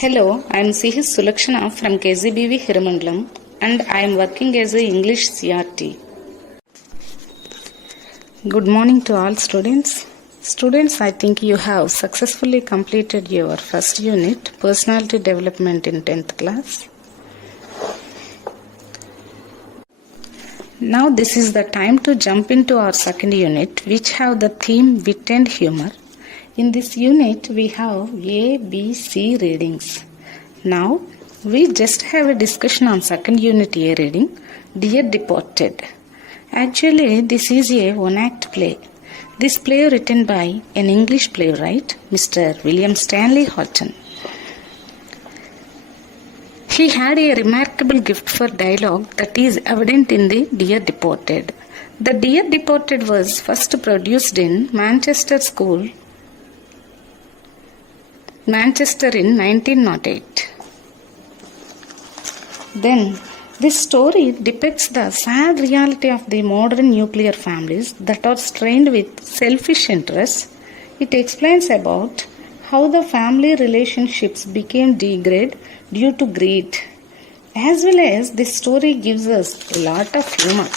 Hello, I am C.H. Sulakshana from KZBV Hiramangalam and I am working as a English CRT. Good morning to all students. Students, I think you have successfully completed your first unit, Personality Development in 10th class. Now this is the time to jump into our second unit, which have the theme Wit and Humor. In this unit, we have A, B, C readings. Now, we just have a discussion on second unit A reading, Dear Deported. Actually, this is a one-act play. This play written by an English playwright, Mr. William Stanley Houghton. He had a remarkable gift for dialogue that is evident in the Dear Deported. The Dear Deported was first produced in Manchester in 1908. Then, this story depicts the sad reality of the modern nuclear families that are strained with selfish interests. It explains about how the family relationships became degraded due to greed. As well as this story gives us a lot of humor.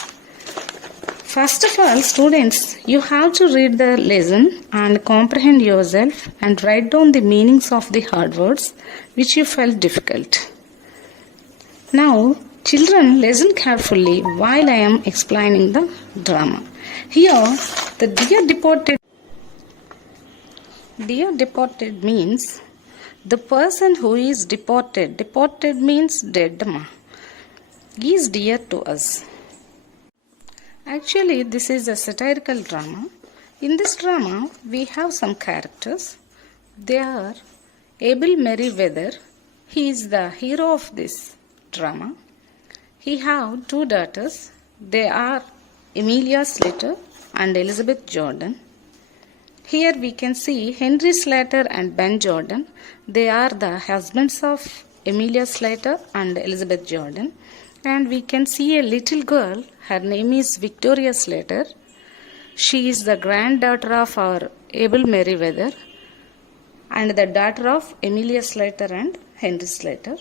First of all, students, you have to read the lesson and comprehend yourself and write down the meanings of the hard words which you felt difficult. Now, children, listen carefully while I am explaining the drama. Here, the Dear Deported means the person who is deported. Deported means dead, is dear to us. Actually, this is a satirical drama. In this drama, we have some characters. They are Abel Merriweather. He is the hero of this drama. He have two daughters. They are Emilia Slater and Elizabeth Jordan. Here we can see Henry Slater and Ben Jordan. They are the husbands of Emilia Slater and Elizabeth Jordan. And we can see a little girl. Her name is Victoria Slater. She is the granddaughter of our Abel Merriweather and the daughter of Emilia Slater and Henry Slater.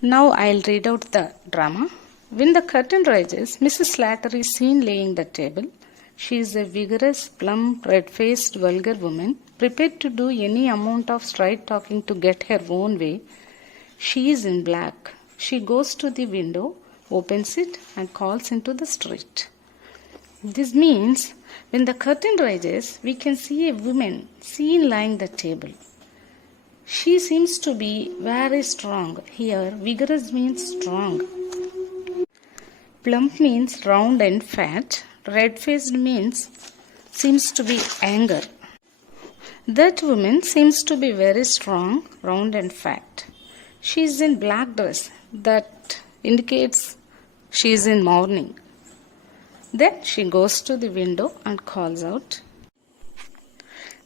Now I'll read out the drama. When the curtain rises, Mrs. Slater is seen laying the table. She is a vigorous, plump, red-faced, vulgar woman, prepared to do any amount of straight talking to get her own way. She is in black. She goes to the window, opens it, and calls into the street. This means when the curtain rises, we can see a woman seen lying the table. She seems to be very strong. Here, vigorous means strong. Plump means round and fat. Red-faced means seems to be anger. That woman seems to be very strong, round and fat. She is in black dress. That indicates she is in mourning. Then she goes to the window and calls out.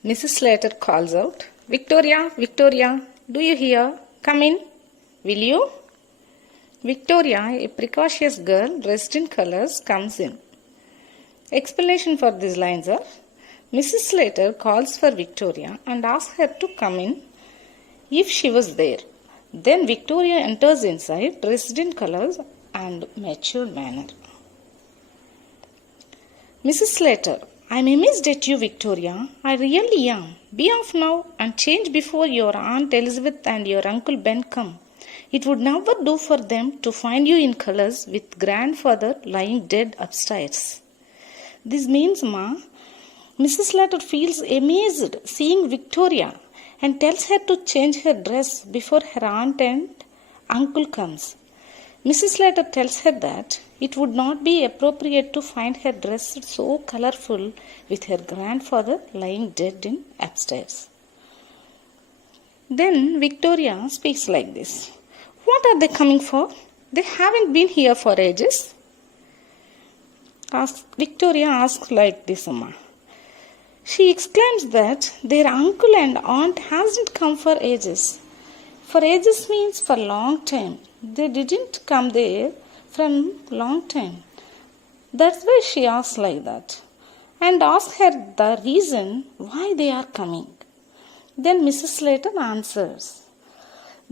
Mrs. Slater calls out, Victoria, Victoria, do you hear? Come in. Will you? Victoria, a precocious girl dressed in colors, comes in. Explanation for these lines are, Mrs. Slater calls for Victoria and asks her to come in if she was there. Then Victoria enters inside, dressed in colors and mature manner. Mrs. Slater, I am amazed at you, Victoria. I really am. Be off now and change before your Aunt Elizabeth and your Uncle Ben come. It would never do for them to find you in colors with grandfather lying dead upstairs. This means, Mrs. Slater feels amazed seeing Victoria and tells her to change her dress before her aunt and uncle comes. Mrs. Slater tells her that it would not be appropriate to find her dressed so colorful with her grandfather lying dead in upstairs. Then Victoria speaks like this. What are they coming for? They haven't been here for ages. Victoria asks like this, She exclaims that their uncle and aunt hasn't come for ages. For ages means for long time. They didn't come there from long time. That's why she asks like that. And asks her the reason why they are coming. Then Mrs. Slater answers,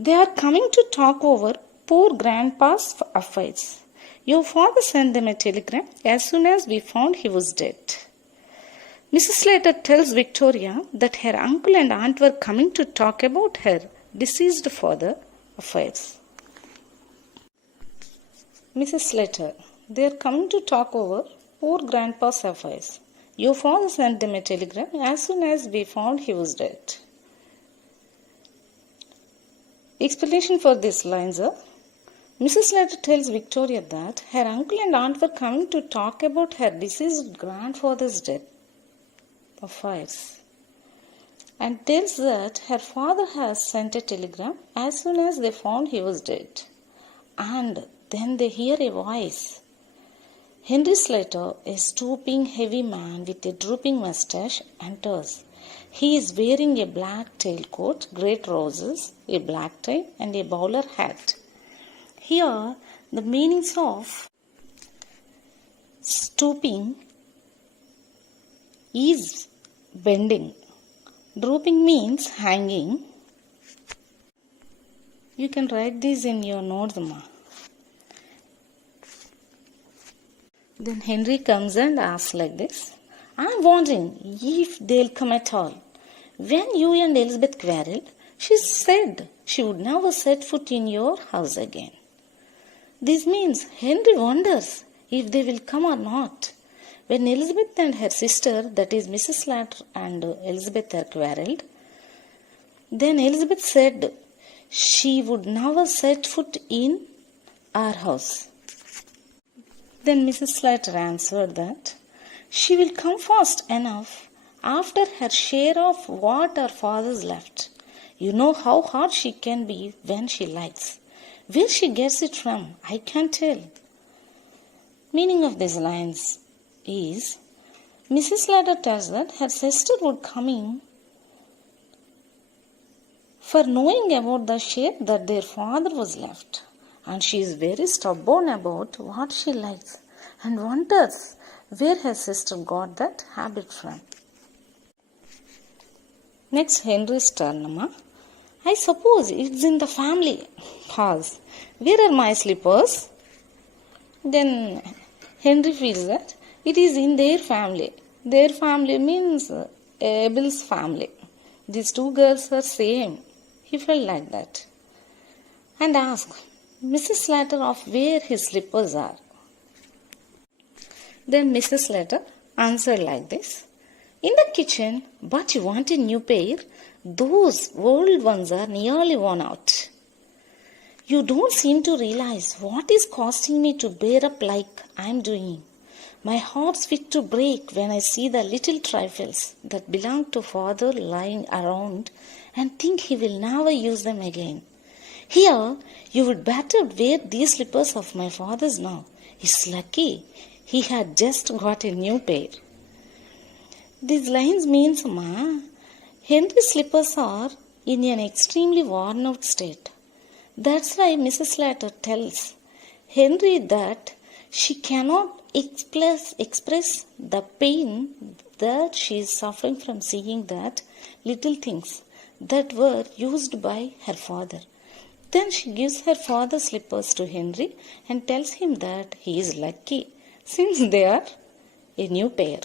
They are coming to talk over poor grandpa's affairs. Your father sent them a telegram as soon as we found he was dead. Mrs. Slater tells Victoria that her uncle and aunt were coming to talk about her deceased father affairs. Mrs. Slater, they are coming to talk over poor grandpa's affairs. Your father sent them a telegram as soon as we found he was dead. Explanation for these lines are: Mrs. Slater tells Victoria that her uncle and aunt were coming to talk about her deceased grandfather's death affairs, and tells that her father has sent a telegram as soon as they found he was dead. And then they hear a voice. Henry Slater, a stooping, heavy man with a drooping mustache, enters. He is wearing a black tailcoat, grey trousers, a black tie, and a bowler hat. Here, the meanings of stooping is bending. Drooping means hanging. You can write this in your notes, ma. Then Henry comes and asks like this: I'm wondering if they'll come at all. When you and Elizabeth quarreled, she said she would never set foot in your house again. This means Henry wonders if they will come or not. When Elizabeth and her sister, that is Mrs. Slater and Elizabeth, are quarreled, then Elizabeth said she would never set foot in our house. Then Mrs. Slater answered that she will come fast enough after her share of what her father's left. You know how hard she can be when she likes. Where she gets it from, I can't tell. Meaning of these lines is: Mrs. Slater tells that her sister would come in for knowing about the share that their father was left, and she is very stubborn about what she likes and wonders where her sister got that habit from. Next, Henry's turn, Amma. I suppose it's in the family. Pause. Where are my slippers? Then Henry feels that it is in their family. Their family means Abel's family. These two girls are same. He felt like that. And asked Mrs. Slater of where his slippers are. Then Mrs. Slater answered like this: In the kitchen, but you want a new pair? Those old ones are nearly worn out. You don't seem to realize what is costing me to bear up like I'm doing. My heart's fit to break when I see the little trifles that belong to father lying around and think he will never use them again. Here, you would better wear these slippers of my father's now. He's lucky. He had just got a new pair. These lines means, Ma, Henry's slippers are in an extremely worn out state. That's why Mrs. Slater tells Henry that she cannot express the pain that she is suffering from seeing that little things that were used by her father. Then she gives her father's slippers to Henry and tells him that he is lucky since they are a new pair.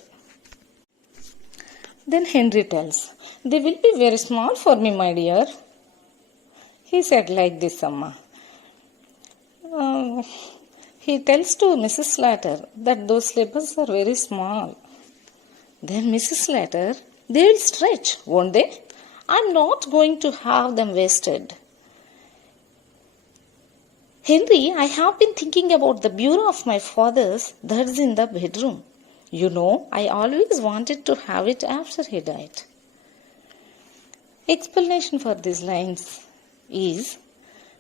Then Henry tells, They will be very small for me, my dear. He said like this, Amma. He tells to Mrs. Slater that those slippers are very small. Then Mrs. Slater, They will stretch, won't they? I'm not going to have them wasted. Henry, I have been thinking about the bureau of my father's that's in the bedroom. You know, I always wanted to have it after he died. Explanation for these lines is,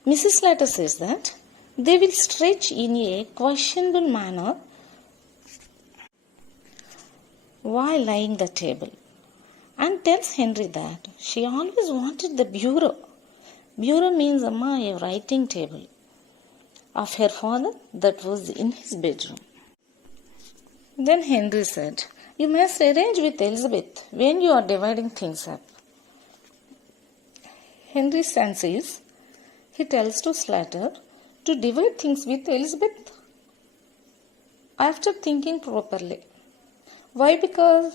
Mrs. Slater says that they will stretch in a questionable manner while lying the table, and tells Henry that she always wanted the bureau. Bureau means, Amma, a writing table of her father that was in his bedroom. Then Henry said, You must arrange with Elizabeth when you are dividing things up. Henry's sense is, He tells to Slater to divide things with Elizabeth after thinking properly. Why? Because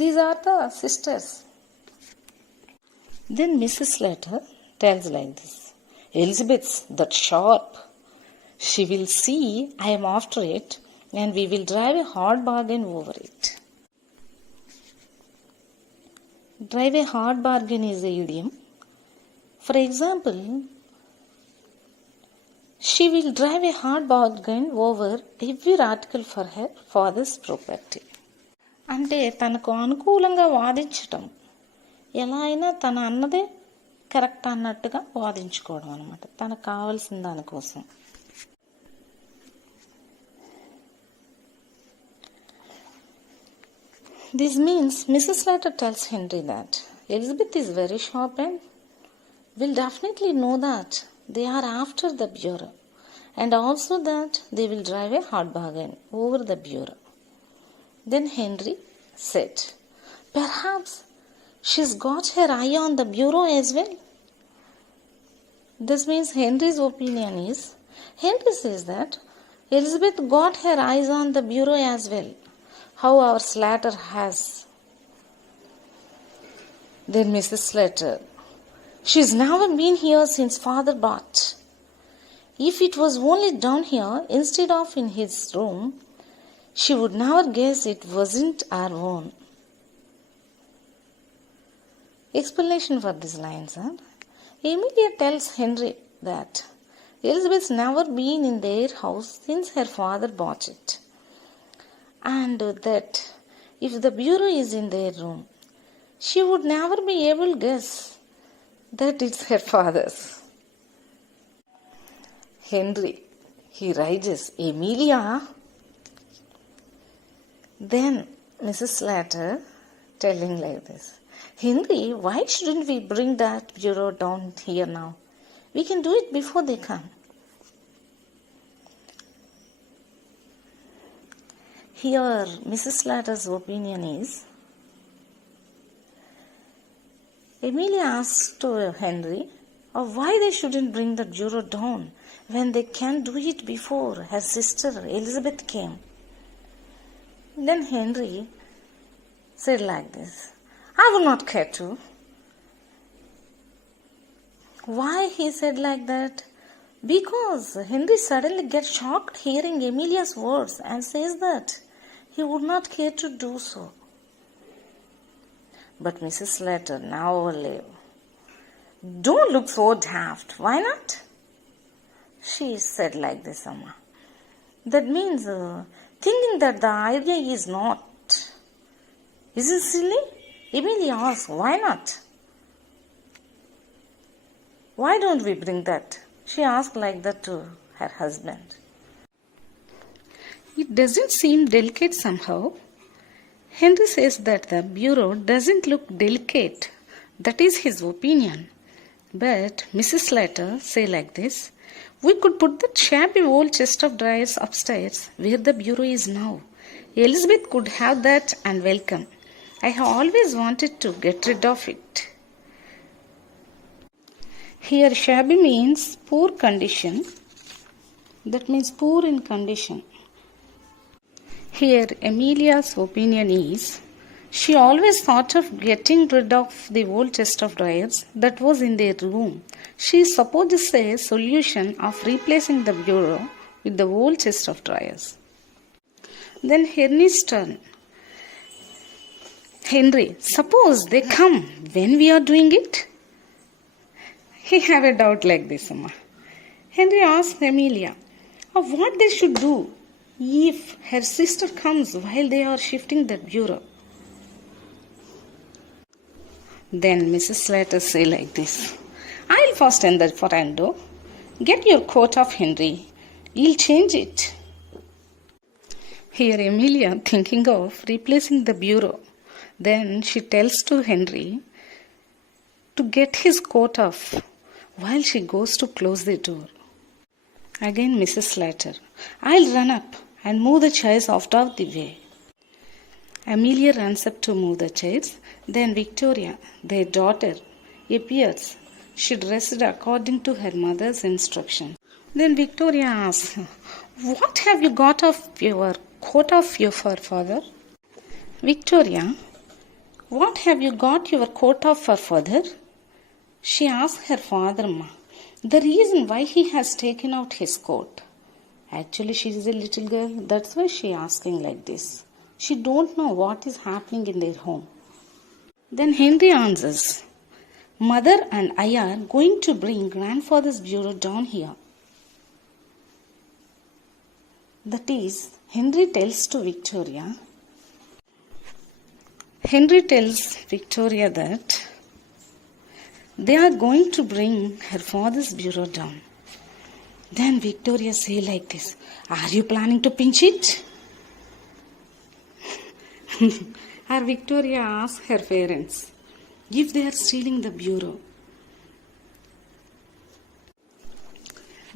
these are the sisters. Then Mrs. Slater tells like this. Elizabeth's that sharp. She will see I am after it and we will drive a hard bargain over it. Drive a hard bargain is an idiom. For example, she will drive a hard bargain over every article for her father's property. అంటే తనకు అనుకూలంగా వాదించటం, ఎలా అయినా తన అన్నదే correct అన్నట్టుగా వాదించుకోవడం అనమాట, తనకు కావాల్సిన దానికోసం. This means Mrs. Slater tells Henry that Elizabeth is very sharp and will definitely know that they are after the bureau, and also that they will drive a hard bargain over the bureau. Then Henry said, perhaps she's got her eye on the bureau as well. This means Henry says that Elizabeth got her eyes on the bureau as well. How our Slater has. Then Mrs. Slater, she's never been here since father bought. If it was only down here instead of in his room, she would never guess it wasn't our own. Explanation for these lines. Emilia tells Henry that Elizabeth's never been in their house since her father bought it, and that if the bureau is in their room, she would never be able to guess that it's her father's. Henry, he rises, Emilia. Then Mrs. Slater telling like this, Henry, why shouldn't we bring that bureau down here now? We can do it before they come. Here Mrs. Slater's opinion is, Emilia asks to Henry of why they shouldn't bring the bureau down when they can do it before her sister Elizabeth came. Then Henry said like this, I would not care to. Why he said like that? Because Henry suddenly gets shocked hearing Emilia's words and says that he would not care to do so. But Mrs. Slater now live. Don't look so daft. Why not? She said like this, Amma. That means thinking that the idea is not. Isn't silly? Emilia asked, why not? Why don't we bring that? She asked like that to her husband. It doesn't seem delicate somehow. Henry says that the bureau doesn't look delicate. That is his opinion. But Mrs. Slater say like this, we could put that shabby old chest of drawers upstairs where the bureau is now. Elizabeth could have that and welcome. I have always wanted to get rid of it. Here shabby means poor condition. That means poor in condition. Here Emilia's opinion is, she always thought of getting rid of the old chest of drawers that was in their room. She supposes a solution of replacing the bureau with the old chest of drawers. Then Henry's turn. Henry, suppose they come when we are doing it? He have a doubt like this, Amma. Henry asked Emilia of what they should do if her sister comes while they are shifting the bureau. Then Mrs. Slater say like this, I'll fasten the veranda. Get your coat off, Henry. You'll change it. Here Emilia thinking of replacing the bureau. Then she tells to Henry to get his coat off while she goes to close the door. Again Mrs. Slater, I'll run up and move the chairs out of the way. Amelia runs up to move the chairs. Then Victoria, their daughter, appears She dressed according to her mother's instruction. Then Victoria asked, "What have you got of your coat of your fur, father?" "Victoria, what have you got your coat of fur, father?" She asked her father the reason why he has taken out his coat. Actually, she is a little girl, that's why she asking like this. She don't know what is happening in their home. Then Henry answers, "Mother and I are going to bring grandfather's bureau down here." That is, Henry tells Victoria that they are going to bring her father's bureau down. Then Victoria say like this, "Are you planning to pinch it?" Or Victoria asks her parents if they are stealing the bureau.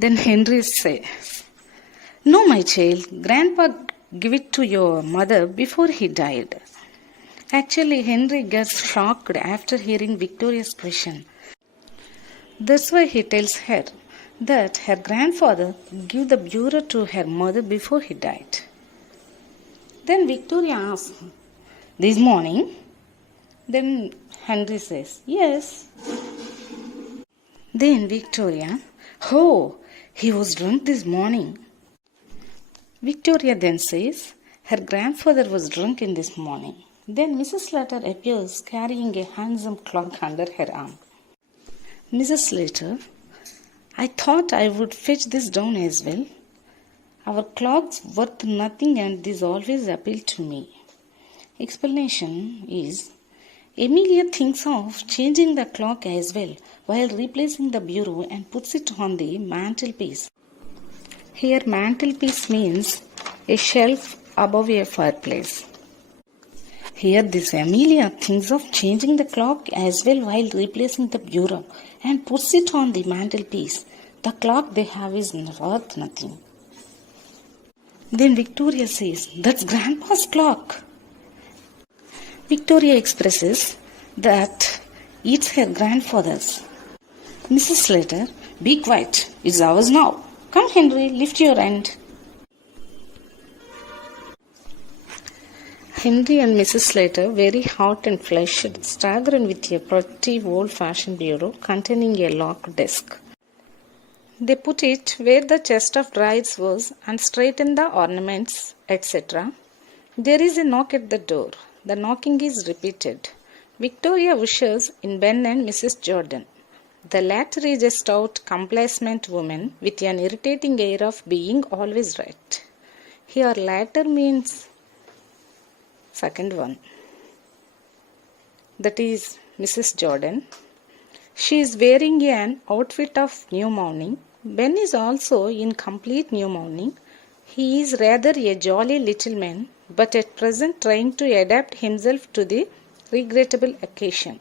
Then Henry say, "No, my child, Grandpa gave it to your mother before he died." Actually, Henry gets shocked after hearing Victoria's question. That's why he tells her that her grandfather gave the bureau to her mother before he died. Then Victoria asks, "This morning?" Then Henry says, "Yes." Then Victoria, "Oh, he was drunk this morning." Victoria then says, her grandfather was drunk in this morning. Then Mrs. Slater appears carrying a handsome clock under her arm. "Mrs. Slater, I thought I would fetch this down as well. Our clock's worth nothing and this always appealed to me." Explanation is, Amelia thinks of changing the clock as well while replacing the bureau and puts it on the mantelpiece. Here mantelpiece means a shelf above a fireplace. Here this Amelia thinks of changing the clock as well while replacing the bureau and puts it on the mantelpiece. The clock they have is worth nothing. Then Victoria says, "That's Grandpa's clock." Victoria expresses that it's her grandfather's. Mrs. Slater, "Be quiet, it's ours now. Come Henry, lift your end." Henry and Mrs. Slater, very hot and flushed, stagger in with a pretty old-fashioned bureau containing a locked desk. They put it where the chest of drawers was and straighten the ornaments, etc. There is a knock at the door. The knocking is repeated. Victoria ushers in Ben and Mrs. Jordan. The latter is a stout, complacent woman with an irritating air of being always right. Here, latter means second one. That is Mrs. Jordan. She is wearing an outfit of new mourning. Ben is also in complete new mourning. He is rather a jolly little man, but at present trying to adapt himself to the regrettable occasion.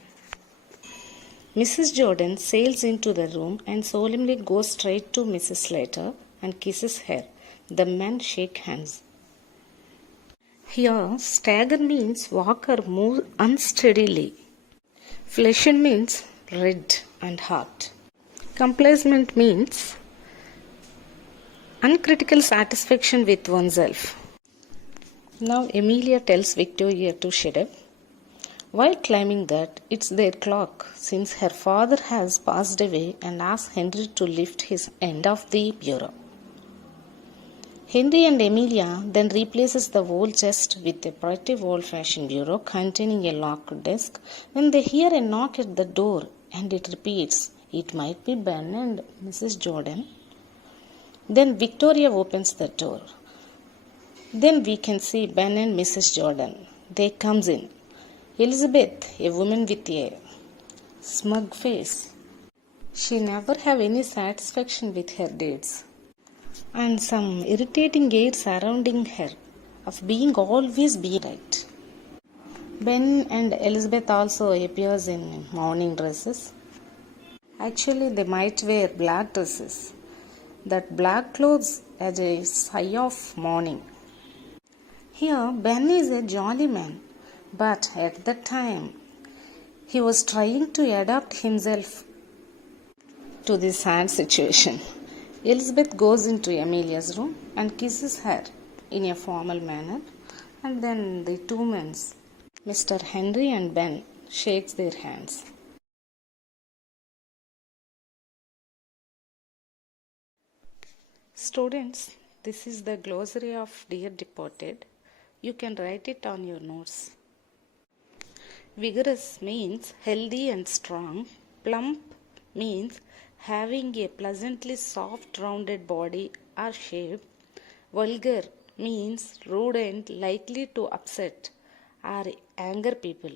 Mrs. Jordan sails into the room and solemnly goes straight to Mrs. Slater and kisses her. The men shake hands. Here, stagger means walk or move unsteadily. Flushed means red and hot. Complacent means uncritical satisfaction with oneself. Now Amelia tells Victoria to shut up, while claiming that it's their clock since her father has passed away, and asks Henry to lift his end of the bureau. Henry and Amelia then replaces the old chest with a pretty old-fashioned bureau containing a locked desk when they hear a knock at the door, and it repeats. It might be Ben and Mrs. Jordan. Then Victoria opens the door. Then we can see Ben and Mrs. Jordan. They comes in. Elizabeth, a woman with a smug face. She never have any satisfaction with her deeds, and some irritating air surrounding her of being always be right. Ben and Elizabeth also appears in mourning dresses. Actually, they might wear black dresses. That black clothes as a sign of mourning. Here, Ben is a jolly man, but at that time, he was trying to adapt himself to this sad situation. Elizabeth goes into Amelia's room and kisses her in a formal manner, and then the two men, Mr. Henry and Ben, shakes their hands. Students, this is the glossary of Dear Deported. You can write it on your notes. Vigorous means healthy and strong. Plump means having a pleasantly soft rounded body or shape. Vulgar means rude and likely to upset or anger people.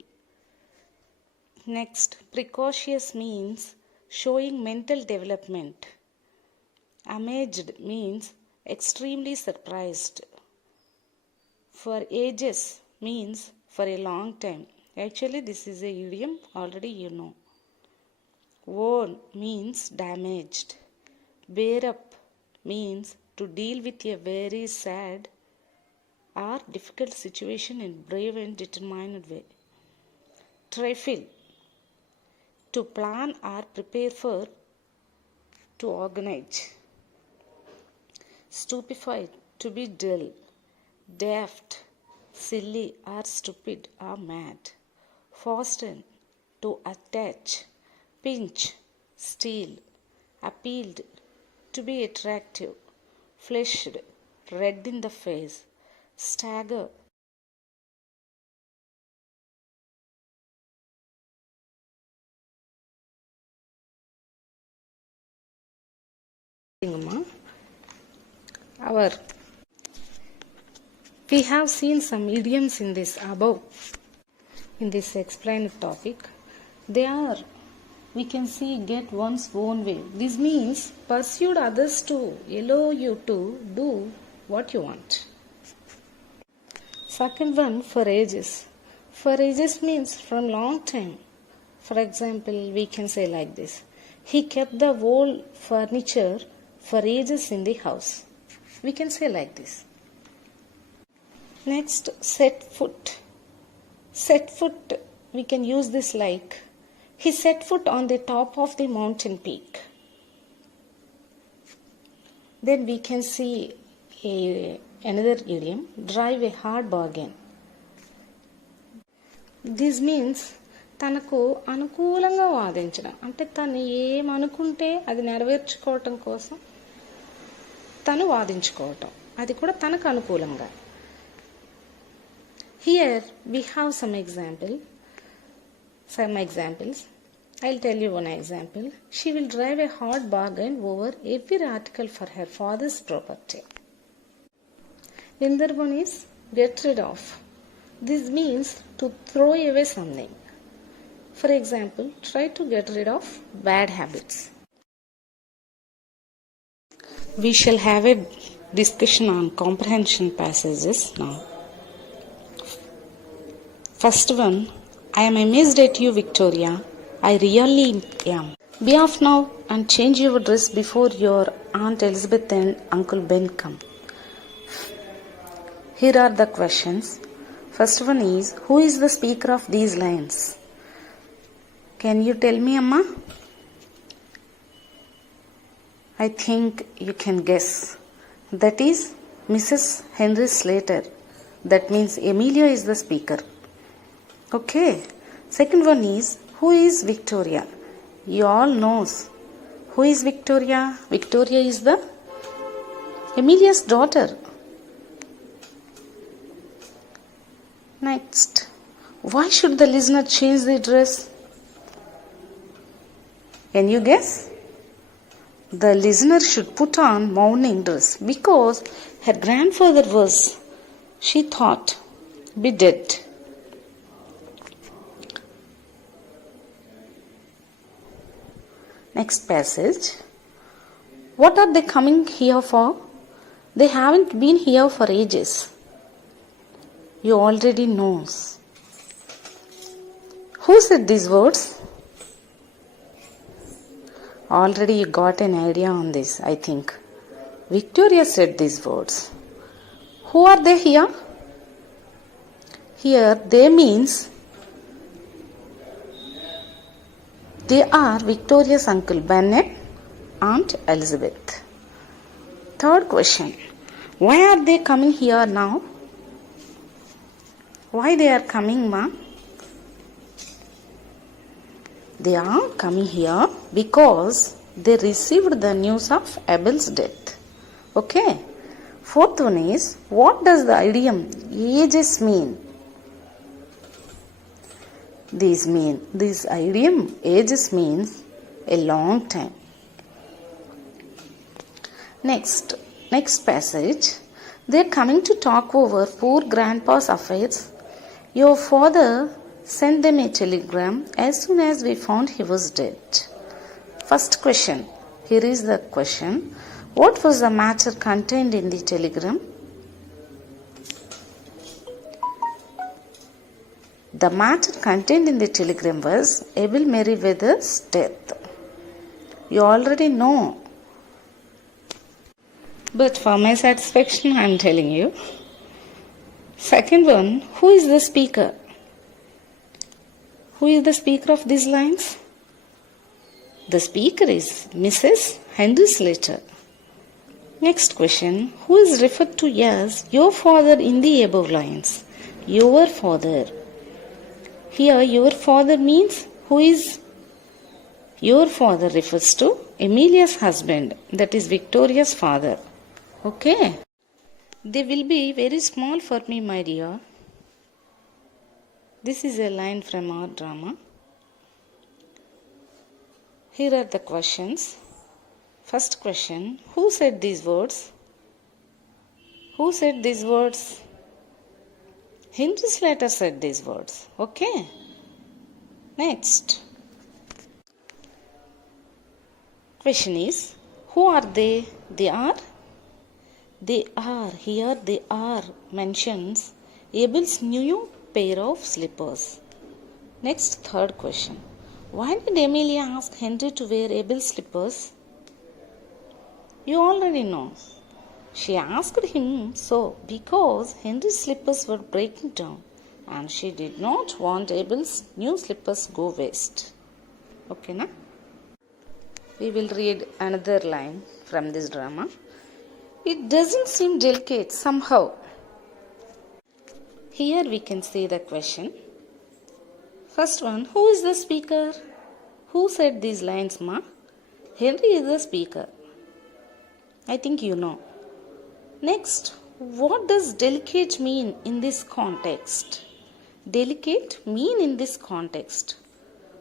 Next, precocious means showing mental development. Amazed means extremely surprised. For ages means for a long time. Actually, this is a idiom, already you know. Worn means damaged. Bear up means to deal with a very sad or difficult situation in brave and determined way. Trifle, to plan or prepare for, to organize. Stupefied, to be dull. Daft, silly or stupid or mad. Fasten, to attach. Pinch, steal. Appealed, to be attractive. Flushed, red in the face. Stagger, we have seen some idioms in this above, in this explained topic. They are, we can see, get one's own way. This means pursued others to allow you to do what you want. Second one, for ages. For ages means from long time. For example, we can say like this: he kept the whole furniture for ages in the house. We can say like this. Next, set foot. Set foot, we can use this like, he set foot on the top of the mountain peak. Then we can see another idiom, drive a hard bargain. This means తనకు అనుకూలంగా వాదించడం, అంటే తను ఏమనుకుంటే అది నెరవేర్చుకోవటం కోసం తను వాదించుకోవటం, అది కూడా తనకు అనుకూలంగా. Here we have some examples. I'll tell you one example. She will drive a hard bargain over every article for her father's property. Another one is get rid of. This means to throw away something. For example, try to get rid of bad habits. We shall have a discussion on comprehension passages now. First one, I am amazed at you, Victoria. I really am. Be off now and change your dress before your Aunt Elizabeth and Uncle Ben come. Here are the questions. First one is, who is the speaker of these lines? Can you tell me, Amma? I think you can guess. That is Mrs. Henry Slater. That means Amelia is the speaker. Okay. Second one is, who is Victoria? You all knows. Who is Victoria? Victoria is the Amelia's daughter. Next, why should the listener change the dress? Can you guess? The listener should put on mourning dress because her grandfather was, she thought, be dead. Next passage. What are they coming here for? They haven't been here for ages. You already knows. Who said these words? Already you got an idea on this, I think. Victoria said these words. Who are they here? Here they means they are Victoria's Uncle Ben and Aunt Elizabeth. Third question. Why are they coming here now? Why they are coming, ma? They are coming here because they received the news of Abel's death. Okay. Fourth one is, what does the idiom ages mean? This idiom ages means a long time. Next passage. They are coming to talk over poor grandpa's affairs. Your father sent them a telegram as soon as we found he was dead. First question. Here is the question. What was the matter contained in the telegram? The matter contained in the telegram was Abel Merriweather's death. You already know. But for my satisfaction, I am telling you. Second one, who is the speaker? Who is the speaker of these lines? The speaker is Mrs. Henry Slater. Next question, who is referred to as your father in the above lines? Your father. Here, your father means who is? Your father refers to Amelia's husband, that is Victoria's father. Okay. They will be very small for me, my dear. This is a line from our drama. Here are the questions. First question, who said these words? Who said these words? Henry Slater said these words. Okay. Next. Question is, who are they? They are. Here they are mentions Abel's new pair of slippers. Next, third question. Why did Amelia ask Henry to wear Abel's slippers? You already know. She asked him so because Henry's slippers were breaking down and she did not want Abel's new slippers go waste. Okay, na? We will read another line from this drama. It doesn't seem delicate somehow. Here we can see the question. First one, who is the speaker? Who said these lines, ma? Henry is the speaker. I think you know. Next, what does delicate mean in this context? Delicate mean in this context.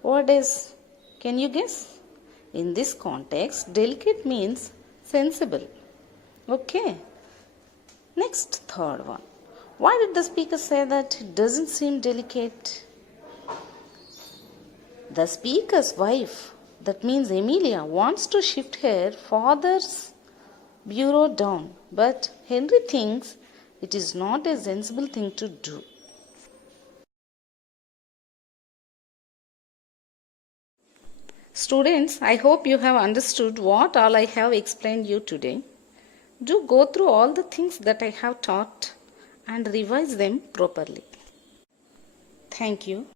What is? Can you guess? In this context, delicate means sensible. Okay. Next, third one. Why did the speaker say that it doesn't seem delicate? The speaker's wife, that means Amelia, wants to shift her father's bureau down, but Henry thinks it is not a sensible thing to do. Students, I hope you have understood what all I have explained you today. Do go through all the things that I have taught and revise them properly. Thank you.